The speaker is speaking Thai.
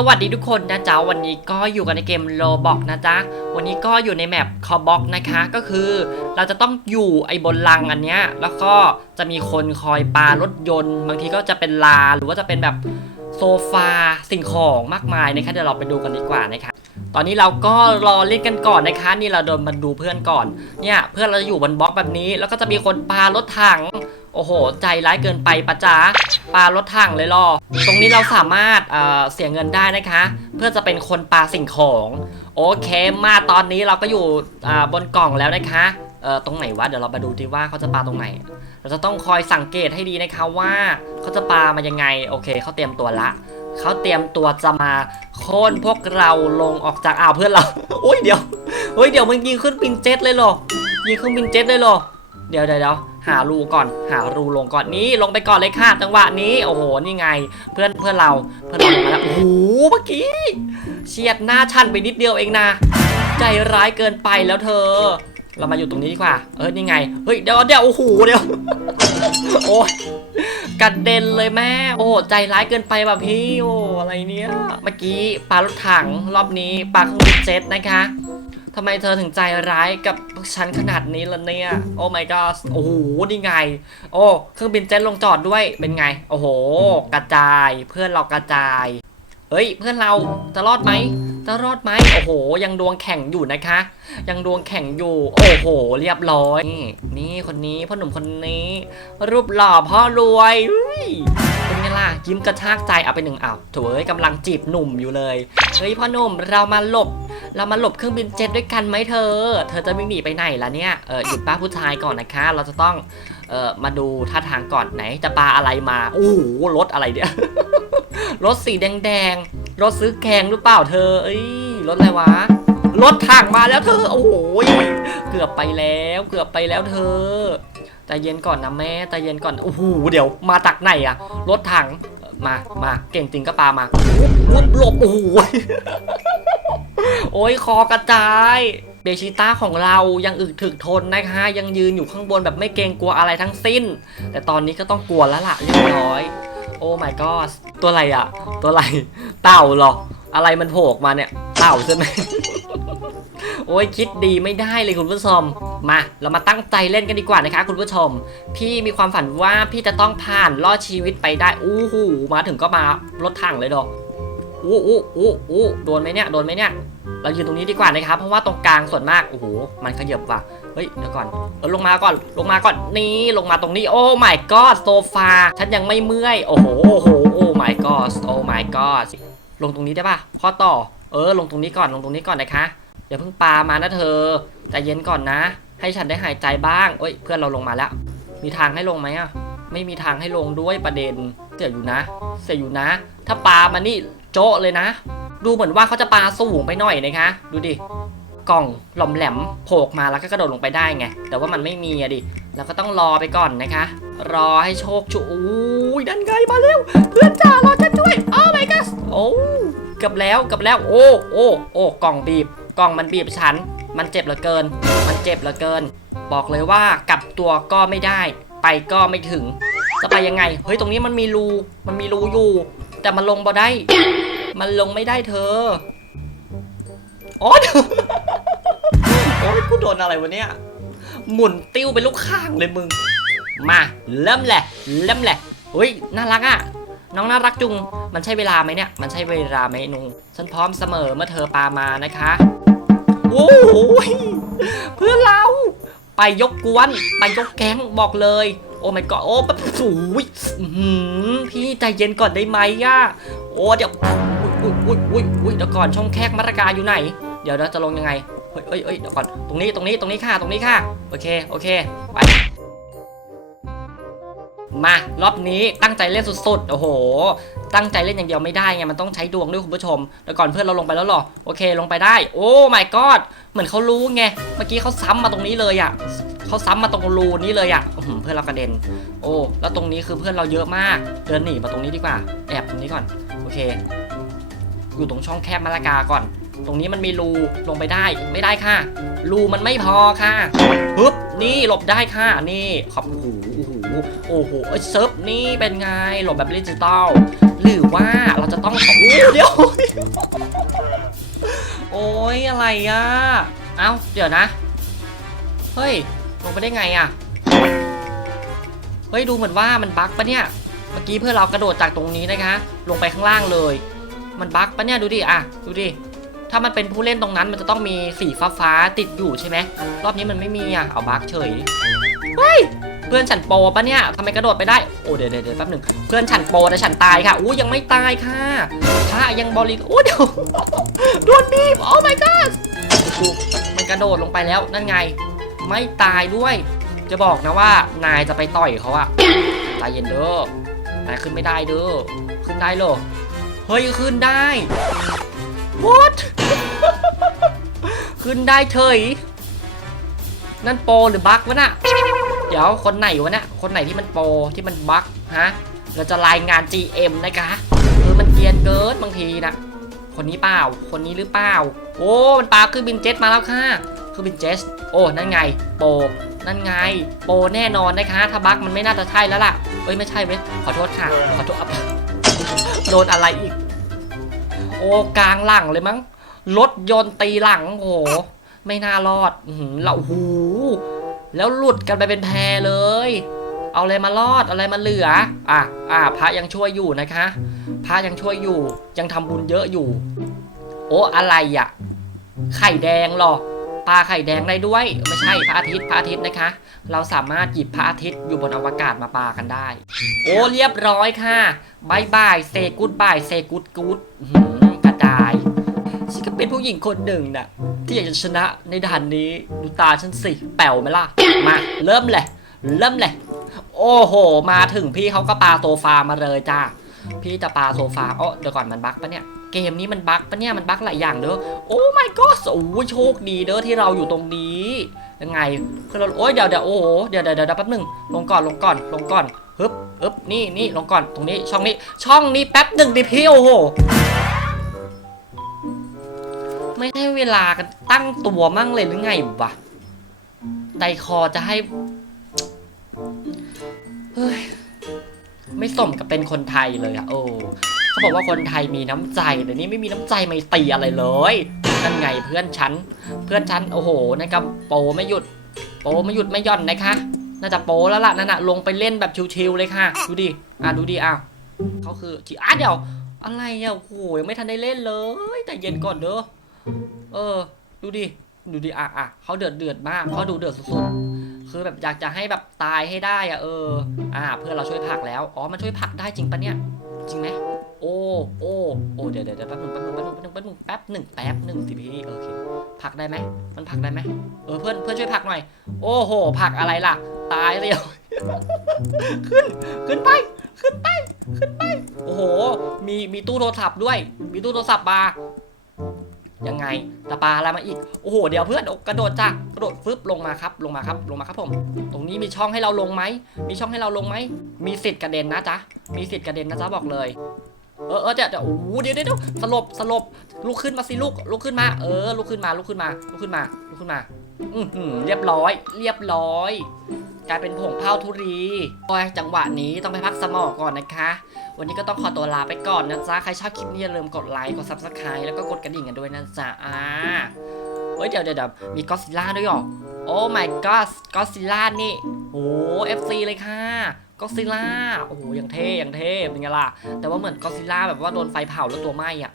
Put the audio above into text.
สวัสดีทุกคนนะจ๊ะวันนี้ก็อยู่กันในเกมโลบอกนะจ๊ะวันนี้ก็อยู่ในแมปคอบ็อกนะคะก็คือเราจะต้องอยู่ไอ้บนลังอันเนี้ยแล้วก็จะมีคนคอยปารถยนต์ บางทีก็จะเป็นลาหรือว่าจะเป็นแบบโซฟาสิ่งของมากมายนะคะเดี๋ยวเราไปดูกันดีกว่านะคะตอนนี้เราก็รอเล่นกันก่อนนะคะ นี่เราเดินมาดูเพื่อนก่อนเนี่ยเพื่อนเราจะอยู่บนบล็อกแบบนี้ แล้วก็จะมีคนปารถถัง โอ้โห ใจร้ายเกินไปปะจ๊ะปลารถถังเลยหรอตรงนี้เราสามารถเเสียเงินได้นะคะ เพื่อจะเป็นคนปลาสิ่งของ โอเคมาตอนนี้เราก็อยู่บนกล่องแล้วนะคะเออตรงไหนวะเดี๋ยวเรามาดูดีว่าเขาจะปลาตรงไหน เราจะต้องคอยสังเกตให้ดีนะคะว่าเขาจะปลามายังไง โอเคเขาเตรียมตัวละเขาเตรียมตัวจะมาโค่นพวกเราลงออกจากอ่าวเพื่อนเราอุ้ยเดี๋ยวอุ้ยเดี๋ยวมึงยิงขึ้นบินเจ็ตเลยหรอยิงเครื่องบินเจ็ตเลยหรอเดี๋ยวเดี๋ยว หารูก่อน หารูลงก่อนนี้ลงไปก่อนเลยค่ะจังหวะนี้โอ้โหนี่ไง เพื่อนเพื่อนเราเพื่อนเราลงมาแล้วโอ้โหเมื่อกี้เฉียดหน้าชันไปนิดเดียวเองนะ ใจร้ายเกินไปแล้วเธอ เรามาอยู่ตรงนี้ดีกว่า เออนี่ไงเฮ้ยเดี๋ยวเดี๋ยวโอ้โหเดี๋ยวโอ้ยกระเด็นเลยแม่ โอ้ใจร้ายเกินไปว่ะพี่โอ้อะไรเนี้ยเมื่อกี้ปลารถถังรอบนี้ปลาเครื่องบินเจ็ตนะคะ ทำไมเธอถึงใจร้ายกับฉันขนาดนี้ล่ะเนี่ย โอ้ my god โอ้โห นี่ไง โอ้ เครื่องบินเจ็ตลงจอดด้วย เป็นไง โอ้โห กระจาย เพื่อนเรากระจาย เฮ้ย เพื่อนเราจะรอดไหมจะรอดไหมโอ้โห ยังดวงแข่งอยู่นะคะ ยังดวงแข่งอยู่ โอ้โห เรียบร้อยนี่นี่คนนี้พ่อหนุ่มคนนี้ รูปหล่อพ่อรวยยเป็นไงล่ะยิ้มกระชากใจเอาไปหนึ่งอ้าวถเอ้ยกำลังจีบหนุ่มอยู่เลย เฮ้ยพ่อหนุ่มเรามาหลบ เรามาหลบเครื่องบินเจ็ตด้วยกันไหมเธอ เธอจะวิ่งหนีไปไหนล่ะเนี่ย เออหยุดป้าผู้ชายก่อนนะคะ เราจะต้อง เออมาดูท่าทางก่อนไหน จะปลาอะไรมา โอ้โห รถอะไรเนี่ย รถสีแดงๆ รถซื้อแกงหรือเปล่าเธอ เอ้ย รถอะไรวะ รถถังมาแล้วเธอ โอ้โห เกือบไปแล้ว เกือบไปแล้วเธอใจเย็นก่อนนะแม่ใจเย็นก่อน โอ้โห เดี๋ยว มาจากไหนอะรถถัง มา มา เก่งจริงก็ปามาวุบหลบ โอ้โห อ้ยคอกระจายเบชิต้าของเรายังอึกถึกทนนะคะ ยังยืนอยู่ข้างบนแบบไม่เกรงกลัวอะไรทั้งสิ้น แต่ตอนนี้ก็ต้องกลัวแล้วล่ะเรียบร้อย โอ้ my god ตัวอะไรอะตัวอะไรเต่าหรอ อะไรมันโผล่ออกมาเนี่ยเต่าใช่ไหมโอ้ยคิดดีไม่ได้เลยคุณผู้ชม มา เรามาตั้งใจเล่นกันดีกว่านะคะ คุณผู้ชม พี่มีความฝันว่าพี่จะต้องผ่านรอดชีวิตไปได้อู้หูมาถึงก็มารถถังเลยดอกอู้อู้อู้อู้โดนไหมเนี่ยโดนไหมเนี่ย เรายืนตรงนี้ดีกว่านะครับ เพราะว่าตรงกลางส่วนมาก โอ้โห มันขยับว่ะ เฮ้ย เดี๋ยวก่อน เออ ลงมาก่อน ลงมาก่อน นี่ ลงมาตรงนี้ โอ้ my god โซฟา ฉันยังไม่เมื่อย โอ้โห โอ้โห โอ้ my god โอ้ my god ลงตรงนี้ได้ปะข้อต่อ เออ ลงตรงนี้ก่อน ลงตรงนี้ก่อนนะคะอย่าเพิ่งปามานะเธอ ใจเย็นก่อนนะ ให้ฉันได้หายใจบ้าง เอ้ย เพื่อนเราลงมาแล้ว มีทางให้ลงไหมอะ ไม่มีทางให้ลงด้วยประเด็น เสียอยู่นะ เสียอยู่นะ ถ้าปามานี่โจ๊ะเลยนะ ดูเหมือนว่าเขาจะปาสูงไปหน่อยนะคะ ดูดิ กล่องหล่อมแหลมโผล่ออกมาแล้วก็กระโดดลงไปได้ไง แต่ว่ามันไม่มีอะดิ เราก็ต้องรอไปก่อนนะคะ รอให้โชคชุอุ้ยดันไกมาเร็วเพื่อนจ๋ารอฉันด้วย โอ้ my god โอ้เกับแล้วเกับแล้ว โอ้โอ้โอ้กล่องบีบ กล่องมันบีบฉัน มันเจ็บเหลือเกิน มันเจ็บเหลือเกิน บอกเลยว่ากลับตัวก็ไม่ได้ ไปก็ไม่ถึง จะไปยังไง เฮ้ย ตรงนี้มันมีรู มันมีรูอยู่ แต่มันลงบ่ได้ มันลงไม่ได้เธออ๊ยโอ๊ยกูโดนอะไรวะเนี่ย หมุนติ้วเป็นลูกข้างเลยมึง มาเริ่มแหละ เริ่มแหละเฮ้ยน่ารักอะ น้องน่ารักจุง มันใช่เวลาไหมเนี่ย มันใช่เวลาไหมนุฉันพร้อมเสมอเมื่อเธอปามานะคะ โอ้โหยเพื่อนเรา ไปยกกวน ไปยกแก๊งบอกเลย โอ้ my god โอ้ปะสูยอื้อหือพี่ใจเย็นก่อนได้ไหมย่ะโอ้เดี๋ยว อุ้ยอุ้ยอุ้ยอุ้ยเดี๋ยวก่อนช่องแคกมาตรการอยู่ไหน เดี๋ยวเราจะลงยังไง เฮ้ยเฮ้ยเฮ้ยเดี๋ยวก่อน ตรงนี้ ตรงนี้ ตรงนี้ค่ะ ตรงนี้ค่ะ โอเค โอเค ไป มารอบนี้ตั้งใจเล่นสุดๆ โอ้โห ตั้งใจเล่นอย่างเดียวไม่ได้ไง มันต้องใช้ดวงด้วยคุณผู้ชม เดี๋ยวก่อนเพื่อนเราลงไปแล้วหรอ โอเค ลงไปได้ โอ้ my god เหมือนเขารู้ไง เมื่อกี้เขาซ้ำมาตรงนี้เลยอะเขาซ้ำมาตรงรูนี้เลยอะเพื่อนเรากระเด็น โอ้ แล้วตรงนี้คือเพื่อนเราเยอะมาก เดินหนีมาตรงนี้ดีกว่า แอบตรงนี้ก่อน โอเค อยู่ตรงช่องแคบมะละกาก่อน ตรงนี้มันมีรูลงไปได้ไม่ได้ค่ะ รูมันไม่พอค่ะปึ๊บนี่หลบได้ค่ะนี่ขอบโอ้โหโอ้โหโอ้โหเอ้ยเซิร์ฟนี่เป็นไงหลบแบบดิจิตอลหรือว่าเราจะต้องอโอ้เดี๋ยวยอะไรอะเอ้าเดี๋ยวนะ เฮ้ยลงไปได้ไงอะเฮ้ยดูเหมือนว่ามันบั๊กปะเนี่ย เมื่อกี้เพื่อนเรากระโดดจากตรงนี้นะคะ ลงไปข้างล่างเลย มันบั๊กปะเนี่ยดูดิอะดูดิถ้ามันเป็นผู้เล่นตรงนั้นมันจะต้องมีสีฟ้าฟ้าติดอยู่ใช่ไหมรอบนี้มันไม่มีอะเอาบั๊กเฉยเฮ้ยเพื่อนฉันโปปะเนี่ยทำไมกระโดดไปได้โอ้เดี๋ยวเดี๋ยวแป๊บหนึ่งเพื่อนฉันโปแต่ฉันตายค่ะอู้ยังไม่ตายค่ะพระยังบริโอ้เดี๋ยวโดนบีบโอ้ my god มันกระโดดลงไปแล้วนั่นไง ไม่ตายด้วย จะบอกนะว่านายจะไปต่อยเขาอะใจเย็นเด้อนายขึ้นไม่ได้เด้อขึ้นได้เหรอ เฮ้ยขึ้นได้ what ขึ้นได้เฉย นั่นโปรหรือบั๊กวะน่ะ เดี๋ยวคนไหนวะเนี่ยคนไหนที่มันโปรที่มันบั๊กฮะ เราจะรายงาน GM นะคะเออมันเกียนเกินบางทีนะคนนี้เปล่า คนนี้หรือเปล่า โอ้ มันปลาคือบินเจ็ตมาแล้วค่ะ คือบินเจ็ตโอ้ นั่นไง โปรนั่นไง โปรแน่นอนนะคะ ถ้าบั๊กมันไม่น่าจะใช่แล้วล่ะ เอ้ยไม่ใช่เว้ย ขอโทษค่ะ ขอโทษ โดนอะไรอีก โอ้กลางหลังเลยมั้งรถยนต์ตีหลังโอ้โหไม่น่ารอดอือหือเราโอ้โหแล้วหลุดกันไปเป็นแพรเลย เอาอะไรมารอดอะไรมาเหลือ อะอะพระยังช่วยอยู่นะคะ พระยังช่วยอยู่ ยังทำบุญเยอะอยู่ โอ้อะไรอะ ไข่แดงหรอ ปลาไข่แดงได้ด้วย ไม่ใช่พระอาทิตย์พระอาทิตย์นะคะ เราสามารถหยิบพระอาทิตย์อยู่บนอวกาศมาปลากันได้ โอ้เรียบร้อยค่ะบายบายเซกูดบายเซกูดกูดกระจายฉันก็เป็นผู้หญิงคนหนึ่งน่ะที่อยากจะชนะในด่านนี้ดูตาฉันสิแป๋วไหมล่ะมาเริ่มเลยเริ่มเลยโอ้โห มาถึงพี่เขาก็ปาโซฟามาเลยจ้าพี่จะปาโซฟาเออเดี๋ยวก่อนมันบั๊กปะเนี่ย เกมนี้มันบั๊กปะเนี่ยมันบั๊กหลายอย่างเด้อโอ้ my god โอ้โชคดีเด้อที่เราอยู่ตรงนี้ยังไงคือเราโอ้ยเดี๋ยวเดี๋ยวโอ้โหเดี๋ยวเดี๋ยวเดี๋ยวแป๊บหนึงลงก่อนลงก่อนลงก่อนฮึบฮึบนี่นี่ลงก่อนตรงนี้ช่องนี้ช่องนี้แป๊บหนึ่งดิพี่โอ้โหไม่ให้เวลากันตั้งตัวมั่งเลยหรือไงวะไดคอจะให้เฮ้ยไม่สมกับเป็นคนไทยเลยอะโอ้ เขาบอกว่าคนไทยมีน้ำใจ แต่นี่ไม่มีน้ำใจไม่ตีอะไรเลยนั่นไงเพื่อนฉัน เพื่อนฉันโอ้โหนะครับโปไม่หยุด โปไม่หยุดไม่หย่อนนะคะ น่าจะโปแล้วล่ะนั่นน่ะลงไปเล่นแบบชิวๆเลยค่ะ ดูดิอะดูดิอ้าวเขาคือที่อะเดี๋ยว อะไรอะโอ้โหยังไม่ทันได้เล่นเลย แต่เย็นก่อนเด้อเออ ดูดิดูดิอะอะเขาเดือดเดือดมากเขาดูเดือดสุดๆคือแบบอยากจะให้แบบตายให้ได้อะเออ อ่าเพื่อนเราช่วยผักแล้วอ๋อมันช่วยผักได้จริงปะเนี่ยจริงไหม โอ้โอ้โอ้เดี๋ยวเดี๋ยวแป๊บหนึงแป๊บหนึงแป๊บหนึงแป๊บหนึงแป๊บหนึ่งแป๊บหนึ่งสิพี่โอเคผลักได้ไหมมันผลักได้ไหมเออเพื่อนเพื่อนช่วยผลักหน่อย โอ้โหผลักอะไรล่ะ ตายเลยขึ้นขึ้นไปขึ้นไปขึ้นไปโอ้โห มีมีตู้โทรศัพท์ด้วย มีตู้โทรศัพท์มายังไงตะปาอะไรมาอีก โอ้โห เดี๋ยวเพื่อนกระโดดจ้ะกระโดดฟึบลงมาครับ ลงมาครับ ลงมาครับผม ตรงนี้มีช่องให้เราลงไหม มีช่องให้เราลงไหม มีสิทธิ์กระเด็นนะจ๊ะ มีสิทธิ์กระเด็นนะจ๊ะบอกเลย เออเออเดี๋ยวเดี๋ยวโอ้โหเดี๋ยวเดี๋ยวสลบสลบลุกขึ้นมาสิลูกลุกขึ้นมา เออลุกขึ้นมาลุกขึ้นมาลุกขึ้นมาลุกขึ้นมาอือหือเรียบร้อย เรียบร้อยกลายเป็นผงเผาทุรีโอ้ยจังหวะนี้ต้องไปพักสมองก่อนนะคะ วันนี้ก็ต้องขอตัวลาไปก่อนนะจ๊ะ ใครชอบคลิปนี้อย่าลืมกดไลค์ กด subscribe แล้วก็กดกระดิ่งกันด้วยนะจ๊ะอ่าเฮ้ยเดี๋ยวเดี๋ยวมีก็ซิล่าด้วยเหรอ โอ้ my god ก็ซิล่านี่ โอ้ FC เลยค่ะ ก็ซิล่าโอ้โหยังเท่ยังเท่เป็นไงล่ะแต่ว่าเหมือนก็ซิล่าแบบว่าโดนไฟเผาแล้วตัวไหม้อะ